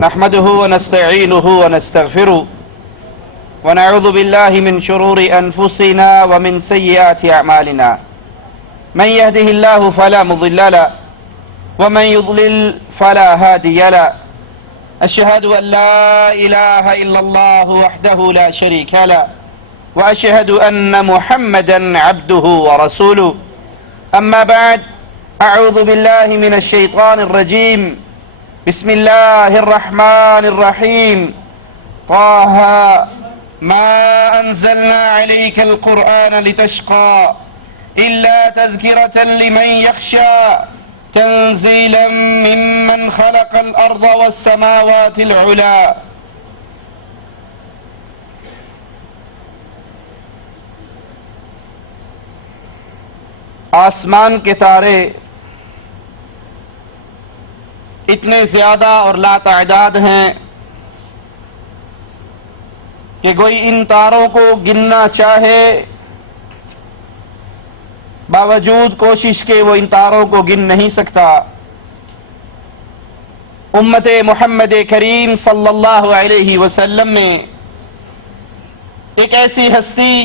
نحمده ونستعينه ونستغفره ونعوذ بالله من شرور أنفسنا ومن سيئات أعمالنا من يهده الله فلا مضل له ومن يضلل فلا هادي له أشهد أن لا إله إلا الله وحده لا شريك له وأشهد أن محمدا عبده ورسوله أما بعد أعوذ بالله من الشيطان الرجيم بسم الله الرحمن الرحيم طه ما أنزلنا عليك القرآن لتشقى إلا تذكرة لمن يخشى تنزيلا ممن خلق الأرض والسماوات العلى آسمان کے تارے اتنے زیادہ اور لا تعداد ہیں کہ کوئی ان تاروں کو گننا چاہے باوجود کوشش کے وہ ان تاروں کو گن نہیں سکتا. امت محمد کریم صلی اللہ علیہ وسلم میں ایک ایسی ہستی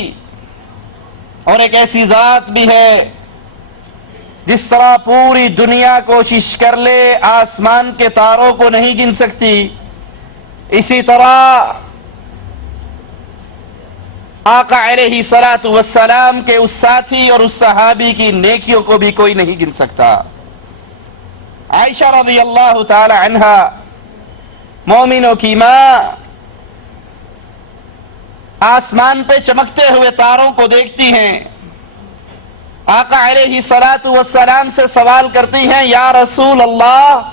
اور ایک ایسی ذات بھی ہے جس طرح پوری دنیا کوشش کر لے آسمان کے تاروں کو نہیں گن سکتی، اسی طرح آقا علیہ الصلوۃ والسلام کے اس ساتھی اور اس صحابی کی نیکیوں کو بھی کوئی نہیں گن سکتا. عائشہ رضی اللہ تعالی عنہا مومنوں کی ماں آسمان پہ چمکتے ہوئے تاروں کو دیکھتی ہیں، آقا علیہ الصلوۃ والسلام سے سوال کرتی ہیں، یا رسول اللہ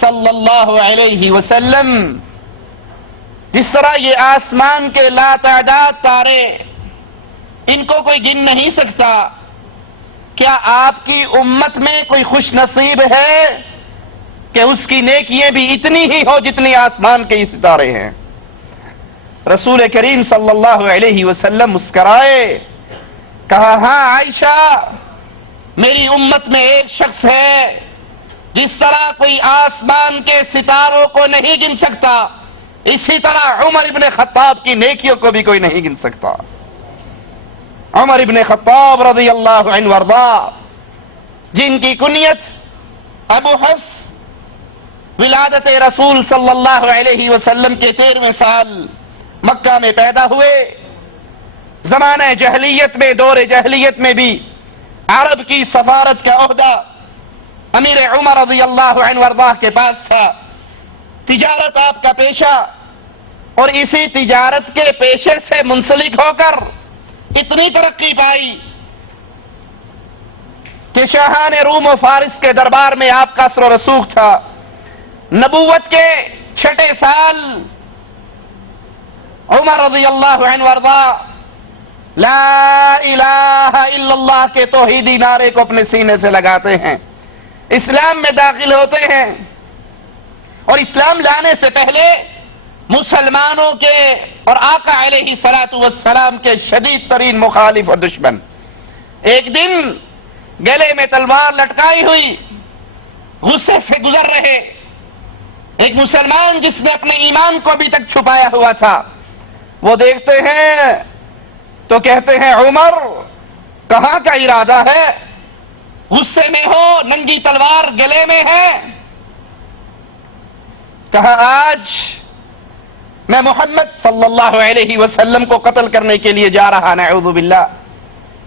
صلی اللہ علیہ وسلم، جس طرح یہ آسمان کے لا تعداد تارے ان کو کوئی گن نہیں سکتا، کیا آپ کی امت میں کوئی خوش نصیب ہے کہ اس کی نیکیاں بھی اتنی ہی ہو جتنی آسمان کے یہ ستارے ہیں؟ رسول کریم صلی اللہ علیہ وسلم مسکرائے، کہا ہاں عائشہ، میری امت میں ایک شخص ہے جس طرح کوئی آسمان کے ستاروں کو نہیں گن سکتا، اسی طرح عمر ابن خطاب کی نیکیوں کو بھی کوئی نہیں گن سکتا. عمر ابن خطاب رضی اللہ عنہ وارضا، جن کی کنیت ابو حفص، ولادت رسول صلی اللہ علیہ وسلم کے 13ویں سال مکہ میں پیدا ہوئے. زمانہ جہلیت میں، دور جہلیت میں بھی عرب کی سفارت کا عہدہ امیر عمر رضی اللہ عنہ وارضا کے پاس تھا. تجارت آپ کا پیشہ، اور اسی تجارت کے پیشے سے منسلک ہو کر اتنی ترقی پائی کہ شاہان روم و فارس کے دربار میں آپ کا اثر و رسوخ تھا. نبوت کے 6 سال عمر رضی اللہ عنہ وارضا لا الہ الا اللہ کے توحیدی نعرے کو اپنے سینے سے لگاتے ہیں، اسلام میں داخل ہوتے ہیں، اور اسلام لانے سے پہلے مسلمانوں کے اور آقا علیہ الصلوۃ والسلام کے شدید ترین مخالف اور دشمن ایک دن گلے میں تلوار لٹکائی ہوئی غصے سے گزر رہے. ایک مسلمان جس نے اپنے ایمان کو ابھی تک چھپایا ہوا تھا، وہ دیکھتے ہیں تو کہتے ہیں عمر کہاں کا ارادہ ہے؟ غصے میں ہو، ننگی تلوار گلے میں ہے. کہا آج میں محمد صلی اللہ علیہ وسلم کو قتل کرنے کے لیے جا رہا، نعوذ باللہ،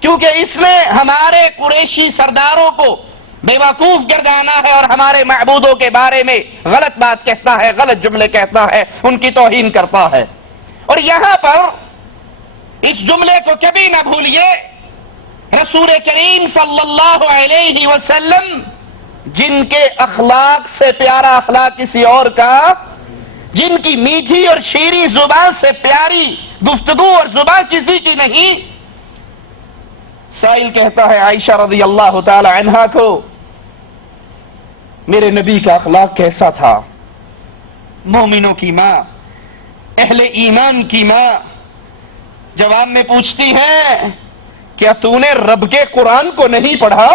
کیونکہ اس نے ہمارے قریشی سرداروں کو بے وقوف گردانا ہے اور ہمارے معبودوں کے بارے میں غلط بات کہتا ہے، غلط جملے کہتا ہے، ان کی توہین کرتا ہے. اور یہاں پر اس جملے کو کبھی نہ بھولیے، رسول کریم صلی اللہ علیہ وسلم جن کے اخلاق سے پیارا اخلاق کسی اور کا، جن کی میٹھی اور شیریں زبان سے پیاری گفتگو اور زبان کسی کی نہیں. سائل کہتا ہے عائشہ رضی اللہ تعالی عنہا کو، میرے نبی کا اخلاق کیسا تھا؟ مومنوں کی ماں، اہل ایمان کی ماں جواب میں پوچھتی ہے، کیا تو نے رب کے قرآن کو نہیں پڑھا؟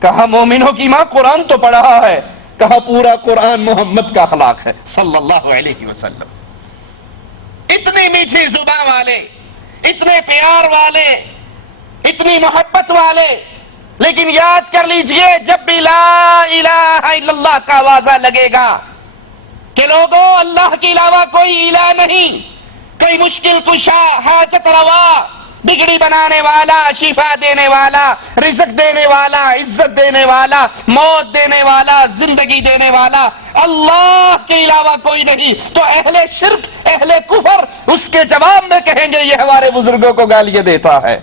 کہا مومنوں کی ماں قرآن تو پڑھا ہے، کہا پورا قرآن محمد کا اخلاق ہے صلی اللہ علیہ وسلم. اتنی میٹھی زبان والے، اتنے پیار والے، اتنی محبت والے، لیکن یاد کر لیجئے جب بھی لا الہ الا اللہ کا آوازہ لگے گا کہ لوگوں اللہ کے علاوہ کوئی الہ نہیں، کوئی مشکل کشا، حاجت روا، بگڑی بنانے والا، شفا دینے والا، رزق دینے والا، عزت دینے والا، موت دینے والا، زندگی دینے والا اللہ کے علاوہ کوئی نہیں، تو اہل شرک، اہل کفر اس کے جواب میں کہیں گے یہ ہمارے بزرگوں کو گالیاں دیتا ہے.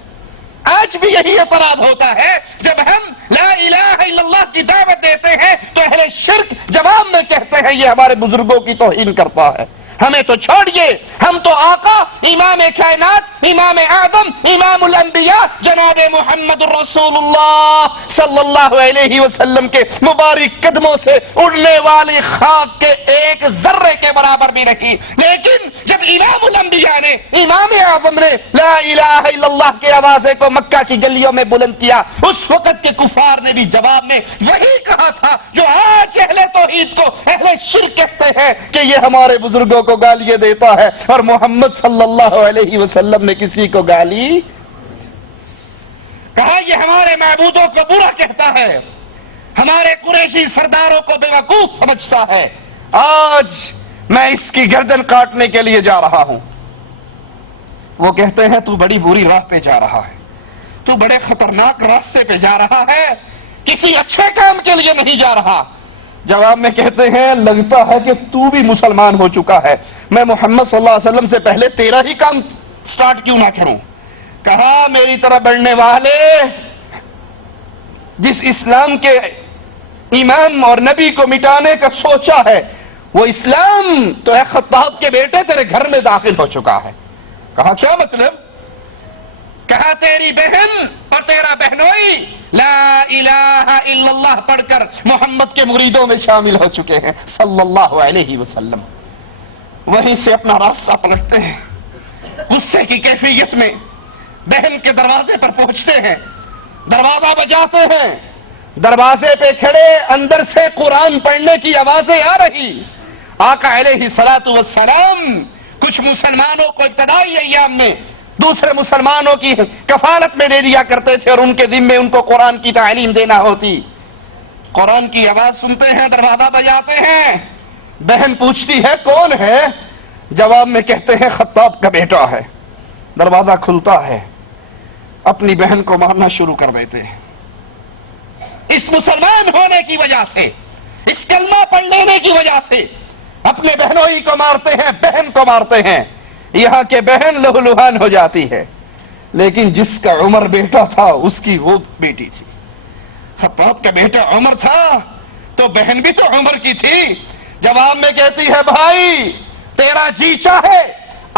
آج بھی یہی اعتراض ہوتا ہے جب ہم لا الہ الا اللہ کی دعوت دیتے ہیں تو اہل شرک جواب میں کہتے ہیں یہ ہمارے بزرگوں کی توہین کرتا ہے. ہمیں تو چھوڑیے، ہم تو آقا امام کائنات، امام آدم، امام الانبیاء جناب محمد الرسول اللہ صلی اللہ علیہ وسلم کے مبارک قدموں سے اڑنے والی خاک کے ایک ذرے کے برابر بھی نہیں. لیکن جب امام الانبیاء نے، امام اعظم نے لا الہ الا اللہ کے آوازے کو مکہ کی گلیوں میں بلند کیا، اس وقت کے کفار نے بھی جواب میں وہی کہا تھا جو آج اہل توحید کو اہل شرک کہتے ہیں کہ یہ ہمارے بزرگوں کو گالیاں دیتا ہے. اور محمد صلی اللہ علیہ وسلم نے کسی کو گالی کہا یہ ہمارے معبودوں کو برا کہتا ہے، ہمارے قریشی سرداروں کو بیوقوف سمجھتا ہے. آج میں اس کی گردن کاٹنے کے لیے جا رہا ہوں. وہ کہتے ہیں تو بڑی بری راہ پہ جا رہا ہے، تو بڑے خطرناک راستے پہ جا رہا ہے، کسی اچھے کام کے لیے نہیں جا رہا. جواب میں کہتے ہیں لگتا ہے کہ تو بھی مسلمان ہو چکا ہے، میں محمد صلی اللہ علیہ وسلم سے پہلے تیرا ہی کام سٹارٹ کیوں نہ کروں. کہا میری طرح بڑھنے والے، جس اسلام کے امام اور نبی کو مٹانے کا سوچا ہے وہ اسلام تو ہے خطاب کے بیٹے تیرے گھر میں داخل ہو چکا ہے. کہا کیا مطلب؟ کہا تیری بہن اور تیرا بہنوئی لا الہ الا اللہ پڑھ کر محمد کے مریدوں میں شامل ہو چکے ہیں صلی اللہ علیہ وسلم. وہیں سے اپنا راستہ پلٹتے ہیں، غصے کی کیفیت میں بہن کے دروازے پر پہنچتے ہیں، دروازہ بجاتے ہیں، دروازے پہ کھڑے اندر سے قرآن پڑھنے کی آوازیں آ رہی. آقا علیہ الصلوۃ والسلام کچھ مسلمانوں کو ابتدائی ایام میں دوسرے مسلمانوں کی کفالت میں دے دیا کرتے تھے اور ان کے ذمے ان کو قرآن کی تعلیم دینا ہوتی. قرآن کی آواز سنتے ہیں، دروازہ بجاتے ہیں، بہن پوچھتی ہے کون ہے؟ جواب میں کہتے ہیں خطاب کا بیٹا ہے. دروازہ کھلتا ہے، اپنی بہن کو مارنا شروع کر دیتے ہیں. اس مسلمان ہونے کی وجہ سے، اس کلمہ پڑھ لینے کی وجہ سے اپنے بہنوئی کو مارتے ہیں، بہن کو مارتے ہیں. یہاں کے بہن لہو لہان ہو جاتی ہے، لیکن جس کا عمر بیٹا تھا اس کی وہ بیٹی تھی. خطاب کا بیٹا عمر تھا تو بہن بھی تو عمر کی تھی. جواب میں کہتی ہے بھائی تیرا جی چاہے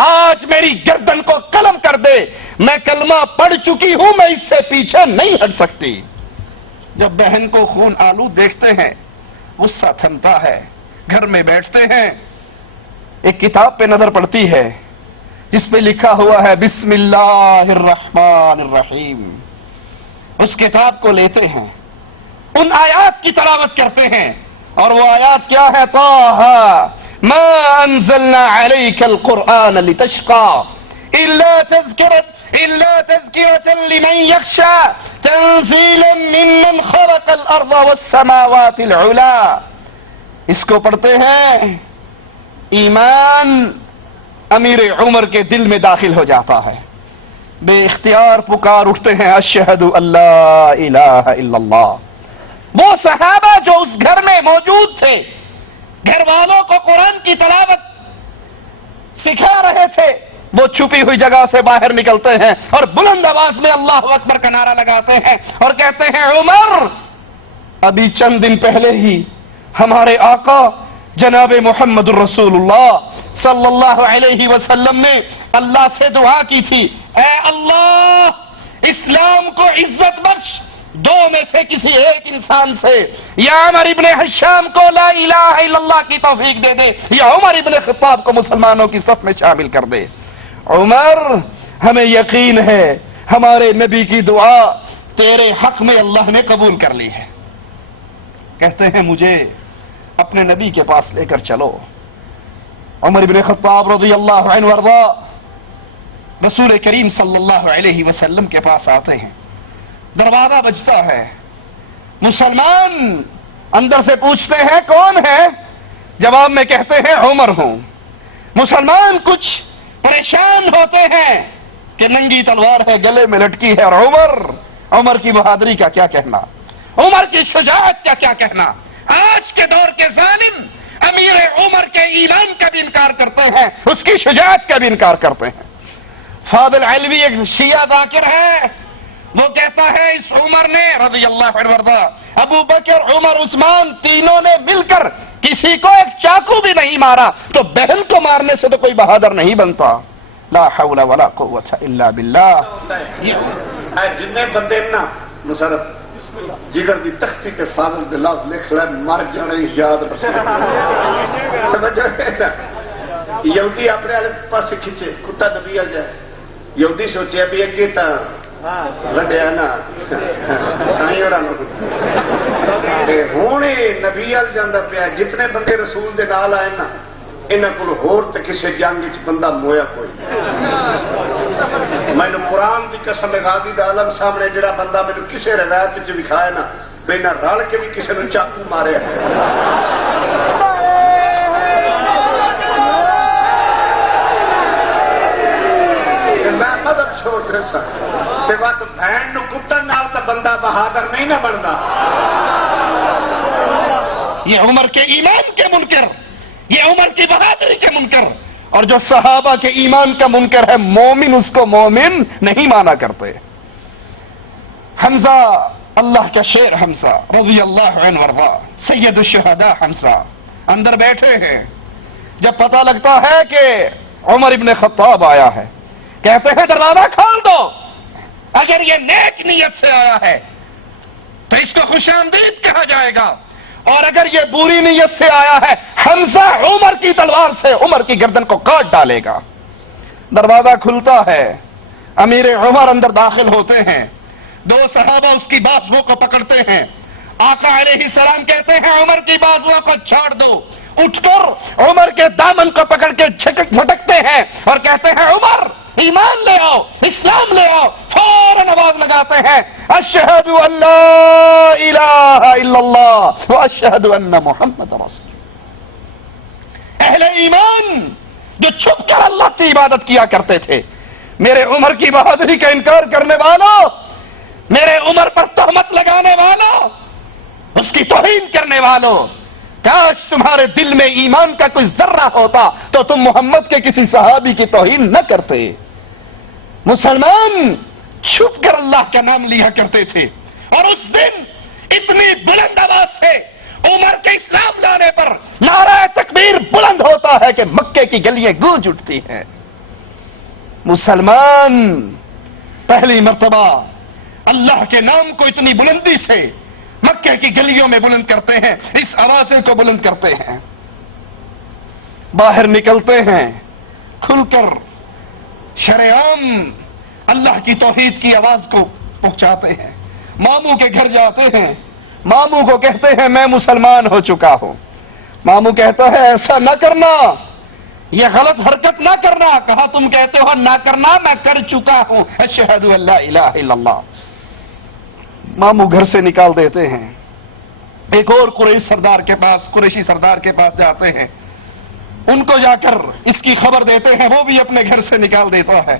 آج میری گردن کو قلم کر دے، میں کلمہ پڑھ چکی ہوں، میں اس سے پیچھے نہیں ہٹ سکتی. جب بہن کو خون آلود دیکھتے ہیں غصہ تھمتا ہے، گھر میں بیٹھتے ہیں، ایک کتاب پہ نظر پڑتی ہے جس پہ لکھا ہوا ہے بسم اللہ الرحمن الرحیم. اس کتاب کو لیتے ہیں، ان آیات کی تلاوت کرتے ہیں، اور وہ آیات کیا ہے؟ طٰہٰ ما انزلنا علیک القرآن لتشقى الا تذکرة لمن یخشى تنزیلا ممن خلق الارض والسماوات العلی. اس کو پڑھتے ہیں، ایمان امیر عمر کے دل میں داخل ہو جاتا ہے، بے اختیار پکار اٹھتے ہیں اشہد اللہ الہ الا اللہ. وہ صحابہ جو اس گھر میں موجود تھے، گھر والوں کو قرآن کی تلاوت سکھا رہے تھے، وہ چھپی ہوئی جگہ سے باہر نکلتے ہیں اور بلند آواز میں اللہ اکبر کا نعرہ لگاتے ہیں اور کہتے ہیں عمر ابھی چند دن پہلے ہی ہمارے آقا جناب محمد الرسول اللہ صلی اللہ علیہ وسلم نے اللہ سے دعا کی تھی، اے اللہ اسلام کو عزت بخش دو میں سے کسی ایک انسان سے، یا عمر ابن حشام کو لا الہ الا اللہ کی توفیق دے دے، یا عمر ابن خطاب کو مسلمانوں کی صف میں شامل کر دے. عمر ہمیں یقین ہے ہمارے نبی کی دعا تیرے حق میں اللہ نے قبول کر لی ہے. کہتے ہیں مجھے اپنے نبی کے پاس لے کر چلو۔ عمر بن خطاب رضی اللہ عنہ وارضا رسول کریم صلی اللہ علیہ وسلم کے پاس آتے ہیں، دروازہ بجتا ہے، مسلمان اندر سے پوچھتے ہیں کون ہے؟ جواب میں کہتے ہیں عمر ہوں۔ مسلمان کچھ پریشان ہوتے ہیں کہ ننگی تلوار ہے، گلے میں لٹکی ہے، اور عمر کی بہادری کا کیا کہنا، عمر کی شجاعت کا کیا کہنا۔ آج کے دور کے ظالم امیر عمر کے ایمان کا بھی انکار کرتے ہیں، اس کی شجاعت کا بھی انکار کرتے ہیں۔ فاضل علوی ایک شیعہ ذاکر ہے، وہ کہتا ہے اس عمر نے رضی اللہ عنہ وارضا، ابو بکر، عمر، عثمان تینوں نے مل کر کسی کو ایک چاقو بھی نہیں مارا، تو بہن کو مارنے سے تو کوئی بہادر نہیں بنتا۔ لا حول ولا قوت الا باللہ۔ جن بندے نا مسرت جگر دی تختی تے فاضل دے لفظ لکھ لے مر جانے یاد رکھے۔ یہودی اپنے والے پاس کھچے کتا نبی جائے، یہودی سوچے بھی اگے تا وڈیا نا سائیں اور ہوں نبی ال جانا پیا۔ جتنے بندے رسول دے نال آئے نا انہاں کول ہور تے کسے جنگ وچ بندہ مویا کوئی۔ مینوں قرآن دی قسم غازی دا عالم سامنے جڑا بندہ مینوں کسے روایت وچ دکھائے نا بے نہ رل کے بھی کسے نوں چاقو مارے میں مذہب چھوڑ دے سا تے وقت بہن نو کٹن نال تے بندہ بہادر نہیں نہ بندا۔ یہ عمر کے ایمان کے منکر، یہ عمر کی بہادری کے منکر، اور جو صحابہ کے ایمان کا منکر ہے مومن اس کو مومن نہیں مانا کرتے۔ حمزہ، اللہ کا شیر حمزہ رضی اللہ عنہ وارضا، سید الشہداء حمزہ اندر بیٹھے ہیں۔ جب پتہ لگتا ہے کہ عمر ابن خطاب آیا ہے، کہتے ہیں دروازہ کھول دو۔ اگر یہ نیک نیت سے آیا ہے تو اس کو خوش آمدید کہا جائے گا، اور اگر یہ بری نیت سے آیا ہے حمزہ عمر کی تلوار سے عمر کی گردن کو کاٹ ڈالے گا۔ دروازہ کھلتا ہے، امیر عمر اندر داخل ہوتے ہیں، دو صحابہ اس کی بازوؤں کو پکڑتے ہیں۔ آقا علیہ السلام کہتے ہیں عمر کی بازوؤں کو چھوڑ دو، اٹھ کر عمر کے دامن کو پکڑ کے جھٹکتے ہیں اور کہتے ہیں عمر ایمان لے آؤ، اسلام لے آؤ۔ فوراً آواز لگاتے ہیں اشہد ان لا الہ الا اللہ واشہد ان محمد رسول اللہ۔ اہل ایمان جو چھپ کر اللہ کی عبادت کیا کرتے تھے، میرے عمر کی بہادری کا انکار کرنے والوں، میرے عمر پر تہمت لگانے والوں، اس کی توہین کرنے والوں، کاش تمہارے دل میں ایمان کا کوئی ذرہ ہوتا تو تم محمد کے کسی صحابی کی توہین نہ کرتے۔ مسلمان چھپ کر اللہ کا نام لیا کرتے تھے، اور اس دن اتنی بلند آواز سے عمر کے اسلام لانے پر نعرہ تکبیر بلند ہوتا ہے کہ مکے کی گلیاں گونج اٹھتی ہیں۔ مسلمان پہلی مرتبہ اللہ کے نام کو اتنی بلندی سے مکے کی گلیوں میں بلند کرتے ہیں، اس آوازیں کو بلند کرتے ہیں، باہر نکلتے ہیں، کھل کر شرعام اللہ کی توحید کی آواز کو پہنچاتے ہیں۔ ماموں کے گھر جاتے ہیں، ماموں کو کہتے ہیں میں مسلمان ہو چکا ہوں۔ ماموں کہتا ہے ایسا نہ کرنا، یہ غلط حرکت نہ کرنا۔ کہا تم کہتے ہو نہ کرنا، میں کر چکا ہوں، اشہد ان لا الہ الا اللہ۔ ماموں گھر سے نکال دیتے ہیں، ایک اور قریشی سردار کے پاس جاتے ہیں، ان کو جا کر اس کی خبر دیتے ہیں، وہ بھی اپنے گھر سے نکال دیتا ہے۔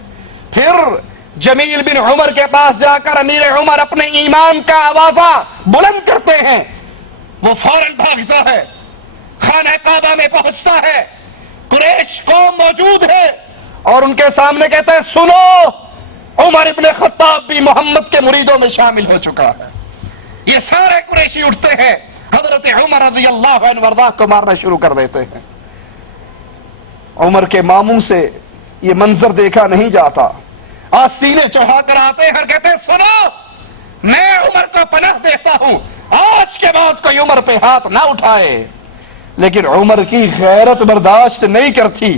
پھر جمیل بن عمر کے پاس جا کر امیر عمر اپنے ایمان کا آوازہ بلند کرتے ہیں، وہ فوراً بھاگتا ہے، خانہ کعبہ میں پہنچتا ہے، قریش قوم موجود ہے، اور ان کے سامنے کہتا ہے سنو، عمر ابن خطاب بھی محمد کے مریدوں میں شامل ہو چکا ہے۔ یہ سارے قریشی اٹھتے ہیں، حضرت عمر رضی اللہ عنہ وارضا کو مارنا شروع کر دیتے ہیں۔ عمر کے ماموں سے یہ منظر دیکھا نہیں جاتا، آج سینے چڑھا کر آتے ہیں اور کہتے ہیں سنو، میں عمر کو پناہ دیتا ہوں، آج کے بعد کوئی عمر پہ ہاتھ نہ اٹھائے۔ لیکن عمر کی غیرت برداشت نہیں کرتی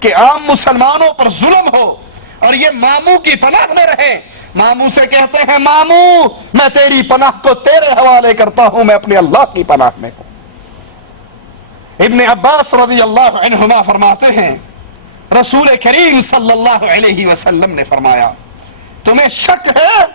کہ عام مسلمانوں پر ظلم ہو اور یہ ماموں کی پناہ میں رہے۔ ماموں سے کہتے ہیں ماموں میں تیری پناہ کو تیرے حوالے کرتا ہوں، میں اپنے اللہ کی پناہ میں ہوں۔ ابن عباس رضی اللہ عنہما فرماتے ہیں رسول کریم صلی اللہ علیہ وسلم نے فرمایا تمہیں شک ہے